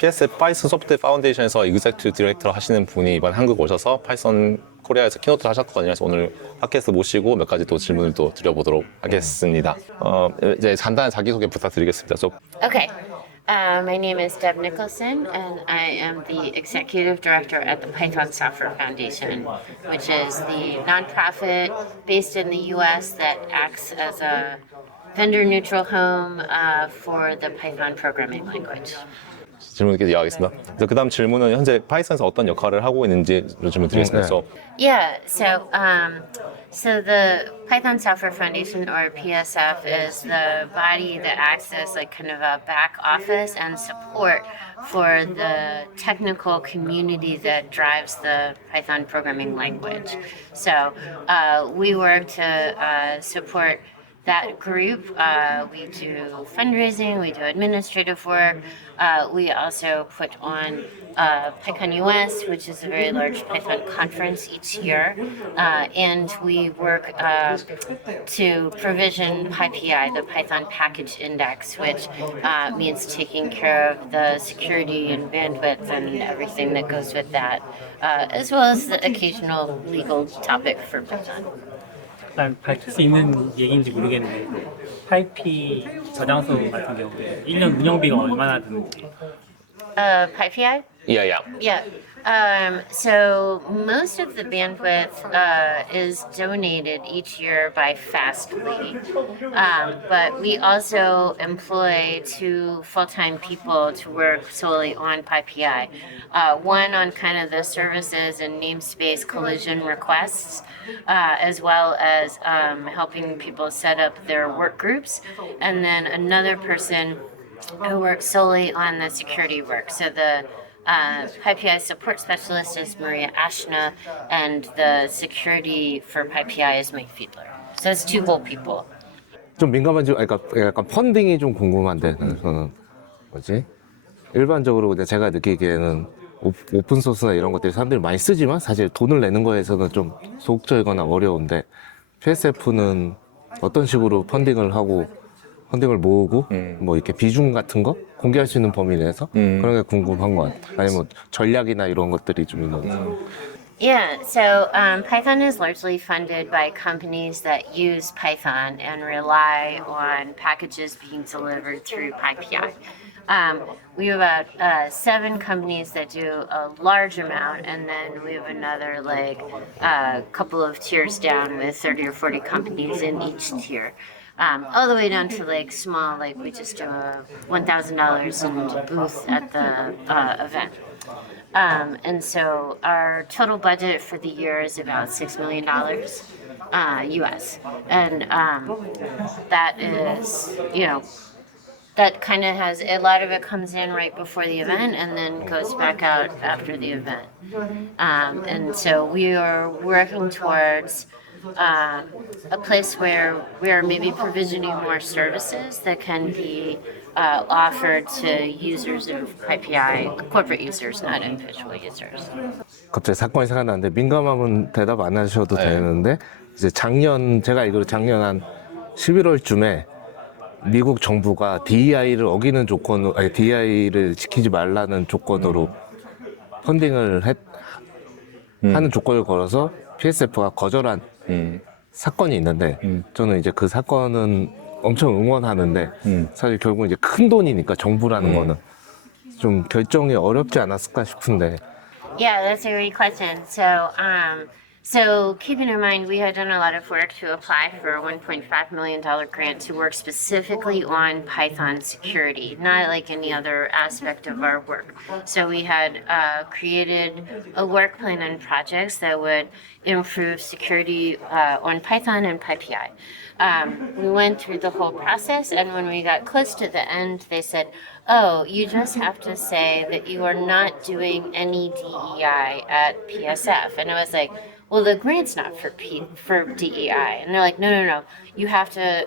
PSF 파이썬 소프트 파운데이션에서 executive 디렉터 하시는 분이 이번 한국 오셔서 파이썬 코리아에서 키노트를 하셨거든요. 그래서 오늘 팟캐스트 모시고 몇 가지 또 질문을 또 드려보도록 하겠습니다. 이제 간단한 자기소개 부탁드리겠습니다. Okay. My name is Deb Nicholson, and I am the executive director at the Python Software Foundation, which is the nonprofit based in the US that acts as a vendor neutral home for the Python programming language. 질문 계속 이어가겠습니다. 그 다음 질문은 현재 파이썬에서 어떤 역할을 하고 있는지 질문 드리겠습니다. So, Yeah, so the Python Software Foundation, or PSF, is the body that acts as like kind of a back office and support for the technical community that drives the Python programming language. So we work to support that group. We do fundraising, we do administrative work. We also put on PyCon US, which is a very large Python conference each year. And we work to provision PyPI, the Python Package Index, which means taking care of the security and bandwidth and everything that goes with that, as well as the occasional legal topic for Python. 일단 밝힐 수 있는 얘기인지 모르겠는데 파이피 저장소 같은 경우에 1년 운영비가 얼마나 드는지. PyPI? yeah. Yeah. So most of the bandwidth is donated each year by Fastly, but we also employ 2 full-time people to work solely on PyPI. One on kind of the services and namespace collision requests, as well as helping people set up their work groups, and then another person who works solely on the security work. So the PyPI support specialist is Maria Ashna, and the security for PyPI is Mike Fiedler. So it's 2 whole people. 좀 민감한 지 그러니까 약간 펀딩이 좀 궁금한데 저는 뭐지? 일반적으로 제가 느끼기에는 오픈 소스나 이런 것들이 사람들이 많이 쓰지만 사실 돈을 내는 거에서는 좀 소극적이거나 어려운데 PSF는 어떤 식으로 펀딩을 모으고 뭐 이렇게 비중 같은 거 공개할 수 있는 범위 내에서 그런 게 궁금한 것 같아요. 아니면 뭐 전략이나 이런 것들이 좀 있는지. Yeah, so Python is largely funded by companies that use Python and rely on packages being delivered through PyPI. We have about 7 companies that do a large amount, and then we have another couple of tiers down with 30 or 40 companies in each tier. All the way down to small, we just do a $1,000 in booth at the event. And so our total budget for the year is about $6 million US. And that is, that kind of has, a lot of it comes in right before the event and then goes back out after the event. And so we are working towards a place where we are maybe provisioning more services that can be offered to users of PyPI, corporate users, not individual users. 갑자기 사건이 생각나는데 민감하면 대답 안 하셔도 되는데 이제 제가 알기로 작년 한 11월쯤에 미국 정부가 DEI를 어기는 조건으로 DEI를 지키지 말라는 조건으로 펀딩을 하는 조건을 걸어서 PSF가 거절한 사건이 있는데 저는 이제 그 사건은 엄청 응원하는데 사실 결국 이제 큰 돈이니까 정부라는 거는 좀 결정이 어렵지 않았을까 싶은데. Yeah, that's a great question. So keeping in mind, we had done a lot of work to apply for a $1.5 million grant to work specifically on Python security, not like any other aspect of our work. So we had created a work plan and projects that would improve security on Python and PyPI. We went through the whole process, and when we got close to the end, they said, oh, you just have to say that you are not doing any DEI at PSF. And I was like, well, the grant's not for DEI. And they're like, no. You have to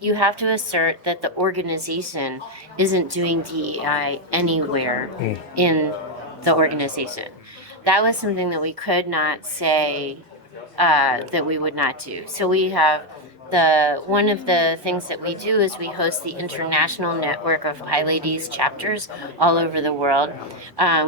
assert that the organization isn't doing DEI anywhere in the organization. That was something that we could not say that we would not do. So we have one of the things that we do is we host the international network of PyLadies chapters all over the world.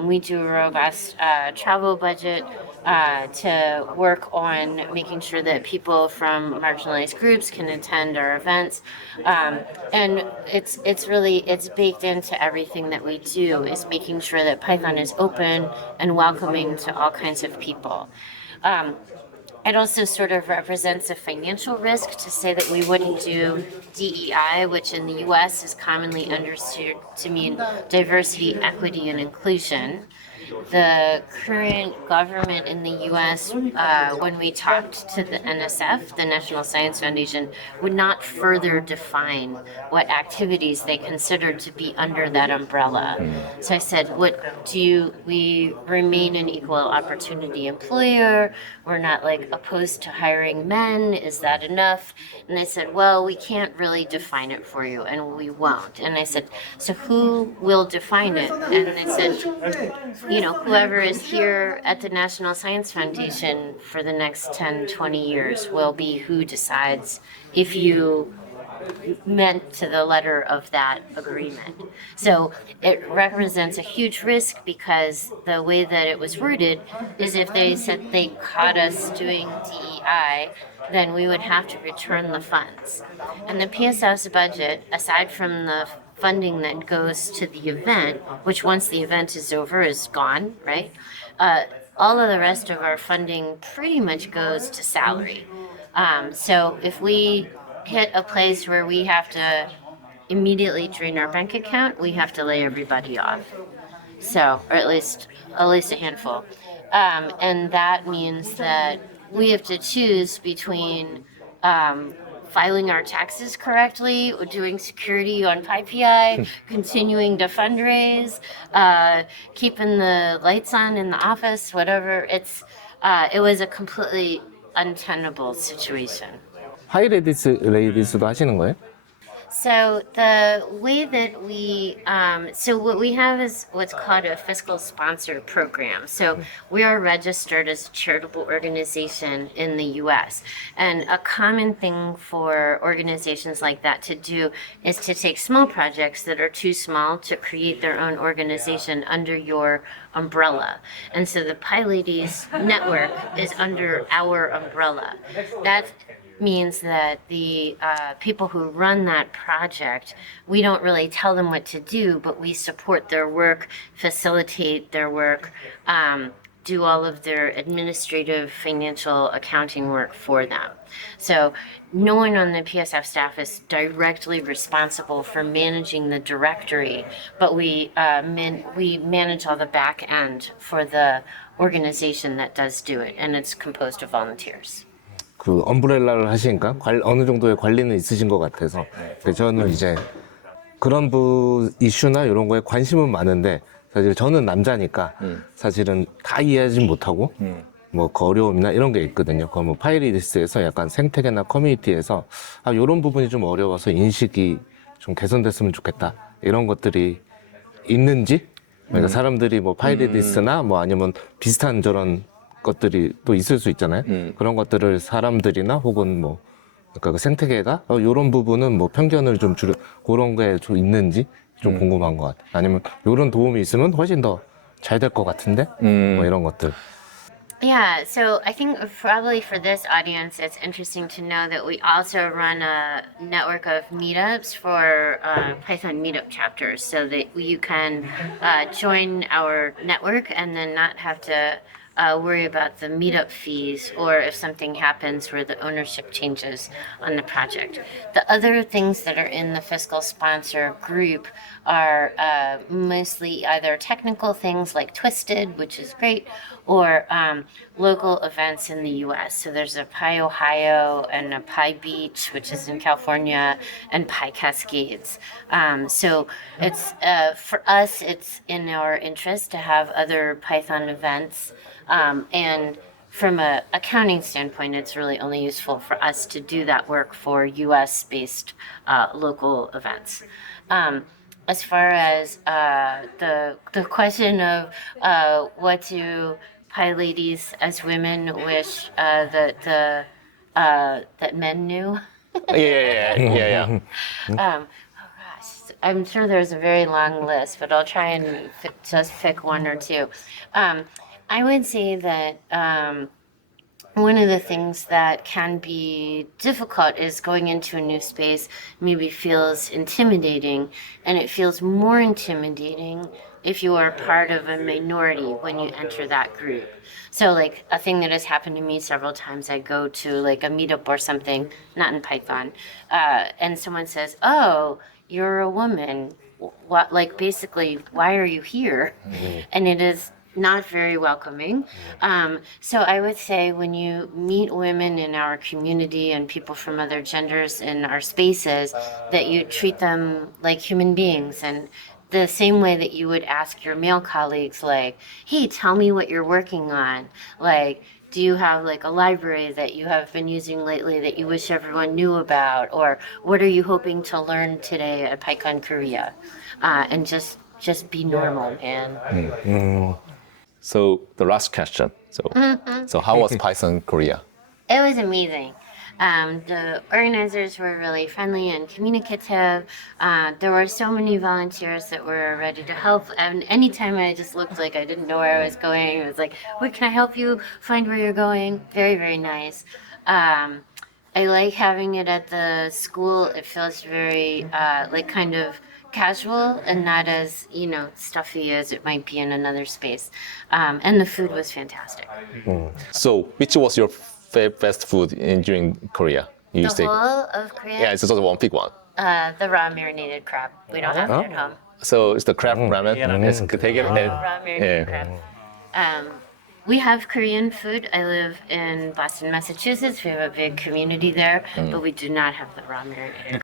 We do a robust travel budget to work on making sure that people from marginalized groups can attend our events, and it's baked into everything that we do is making sure that Python is open and welcoming to all kinds of people. It also sort of represents a financial risk to say that we wouldn't do DEI, which in the US is commonly understood to mean diversity, equity, and inclusion. The current government in the US, when we talked to the NSF, the National Science Foundation, would not further define what activities they considered to be under that umbrella. So I said, we remain an equal opportunity employer? We're not like opposed to hiring men. Is that enough? And they said, well, we can't really define it for you and we won't. And I said, so who will define it? And they said, whoever is here at the National Science Foundation for the next 10, 20 years will be who decides if you meant to the letter of that agreement. So it represents a huge risk because the way that it was worded is if they said they caught us doing DEI, then we would have to return the funds. And the PSF's budget, aside from the funding that goes to the event, which once the event is over is gone, right? All of the rest of our funding pretty much goes to salary. So if we hit a place where we have to immediately drain our bank account, we have to lay everybody off. So, or at least a handful. And that means that we have to choose between filing our taxes correctly, doing security on PyPI, continuing to fundraise, keeping the lights on in the office, whatever. It was a completely untenable situation. 레이디스도 하시는 거예요? So the way that so what we have is what's called a fiscal sponsor program. So we are registered as a charitable organization in the U.S. And a common thing for organizations like that to do is to take small projects that are too small to create their own organization under your umbrella. And so the PyLadies network is under our umbrella. That means that the people who run that project, we don't really tell them what to do, but we support their work, facilitate their work, do all of their administrative, financial, accounting work for them. So no one on the PSF staff is directly responsible for managing the directory, but we manage all the back end for the organization that does do it, and it's composed of volunteers. 그 엄브렐라를 하시니까 어느 정도의 관리는 있으신 것 같아서 저는 이제 그런 이슈나 이런 거에 관심은 많은데 사실 저는 남자니까 사실은 다 이해하지 못하고 뭐 그 어려움이나 이런 게 있거든요. 그 뭐 파이리디스에서 약간 생태계나 커뮤니티에서 이런 부분이 좀 어려워서 인식이 좀 개선됐으면 좋겠다 이런 것들이 있는지 그러니까 사람들이 뭐 파이리디스나 뭐 아니면 비슷한 저런 것들이 또 있을 수 있잖아요. 그런 것들을 사람들이나 혹은 뭐 그러니까 그 생태계가 이런 부분은 뭐 편견을 좀 그런 게 좀 있는지 좀 궁금한 것 같아요. 아니면 이런 도움이 있으면 훨씬 더 잘 될 것 같은데 뭐 이런 것들. Yeah, so I think probably for this audience, it's interesting to know that we also run a network of meetups for Python meetup chapters so that you can join our network and then not have to worry about the meetup fees or if something happens where the ownership changes on the project. The other things that are in the fiscal sponsor group are mostly either technical things like Twisted, which is great, or local events in the US. So there's a PyOhio and a PyBeach, which is in California, and PyCascades. So it's for us, it's in our interest to have other Python events. And from an accounting standpoint, it's really only useful for us to do that work for US-based local events. As far as the question of what do PyLadies as women wish that men knew, Yeah. Oh gosh, I'm sure there's a very long list, but I'll try and just pick one or two. I would say that one of the things that can be difficult is going into a new space maybe feels intimidating, and it feels more intimidating if you are part of a minority when you enter that group. So like a thing that has happened to me several times, I go to like a meetup or something, not in Python, and someone says, "Oh, you're a woman. What, like, basically, why are you here?" And it is not very welcoming. So I would say when you meet women in our community and people from other genders in our spaces, that you treat them like human beings, and the same way that you would ask your male colleagues, like, "Hey, tell me what you're working on. Like, do you have like a library that you have been using lately that you wish everyone knew about? Or what are you hoping to learn today at PyCon Korea?" And just be normal, man. So the last question. So how was Python Korea? It was amazing. The organizers were really friendly and communicative. There were so many volunteers that were ready to help. And anytime I just looked like I didn't know where I was going, it was like, "Where can I help you find where you're going?" Very, very nice. I like having it at the school. It feels very like kind of casual and not as stuffy as it might be in another space. And the food was fantastic. So which was your best food during Korea? You The say whole of Korea, yeah, it's just one big one. the raw marinated crab. We don't have it at home. So it's the crab ramen. It's 되게 Raw marinated crab. We have Korean food. I live in Boston, Massachusetts. We have a big community there, but we do not have the raw marinated.